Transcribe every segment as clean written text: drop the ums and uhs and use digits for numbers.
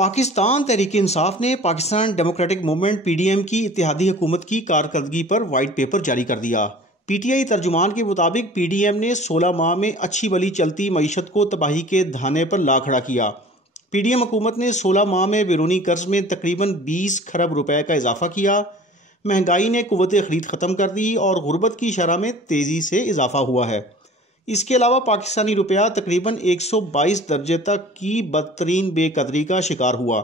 पाकिस्तान तहरीक इंसाफ ने Pakistan democratic movement PDM की इत्तेहादी हुकूमत की कारकर्दगी पर वाइट पेपर जारी कर दिया। पीटीआई तर्जुमान के मुताबिक पीडीएम ने 16 माह में अच्छी भली चलती मईशत को तबाही के धाने पर ला खड़ा किया। पीडीएम हुकूमत ने 16 माह में बैरूनी कर्ज में तकरीबन 20 खरब रुपए का इजाफा किया। महंगाई ने कुव्वत खरीद ख़त्म कर दी और गुर्बत की शरह में तेज़ी से इजाफा हुआ है। इसके अलावा पाकिस्तानी रुपया तकरीबन 122 दर्जे तक की बदतरीन बेकदरी का शिकार हुआ।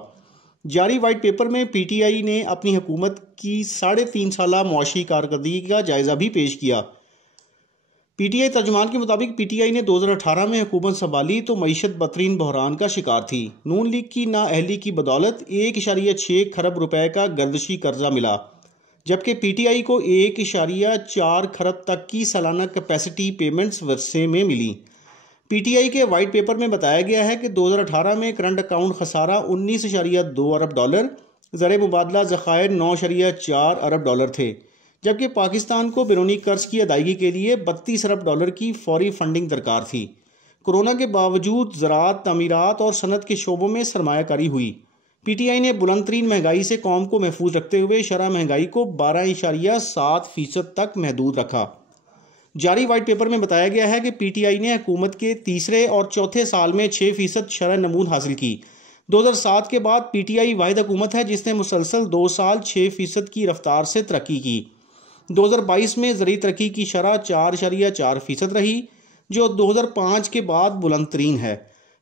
जारी वाइट पेपर में पीटीआई ने अपनी हुकूमत की 3.5 साला मुआशी कारकर्दगी का जायज़ा भी पेश किया। पीटीआई तर्जुमान के मुताबिक पीटीआई ने 2018 में हुकूमत संभाली तो मईशत बदतरीन बहरान का शिकार थी। नून लीग की नाअहली की बदौलत 1.6 खरब रुपए का गर्दिशी कर्जा मिला, जबकि पीटीआई को 1.4 खरब तक की सालाना कैपेसिटी पेमेंट्स वर्षे में मिली। पीटीआई के वाइट पेपर में बताया गया है कि 2018 में करंट अकाउंट खसारा 19.2 अरब डॉलर, ज़र मुबादला ज़खायर 9.4 अरब डॉलर थे, जबकि पाकिस्तान को बैरूनी कर्ज की अदायगी के लिए 32 अरब डॉलर की फौरी फंडिंग दरकार थी। कोरोना के बावजूद ज़राअत, तमीरात और सनत के शोबों में सरमायाकारी हुई। पीटीआई ने बुलंदतरीन महंगाई से कौम को महफूज रखते हुए शरह महंगाई को 12.7% तक महदूद रखा। जारी वाइट पेपर में बताया गया है कि पीटीआई ने हुकूमत के तीसरे और चौथे साल में 6% शरह नमूद हासिल की। 2007 के बाद पीटीआई वाहिद हुकूमत है जिसने मुसलसल 2 साल 6% की रफ्तार से तरक्की की। 2022 में ज़री तरक्की की शरह 4.4% रही, जो 2005 के बाद बुलंदतरीन है।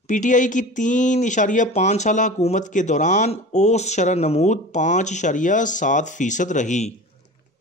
पीटीआई की 3.5 साला हुकूमत के दौरान औसत शरह नमूद 5.7% रही।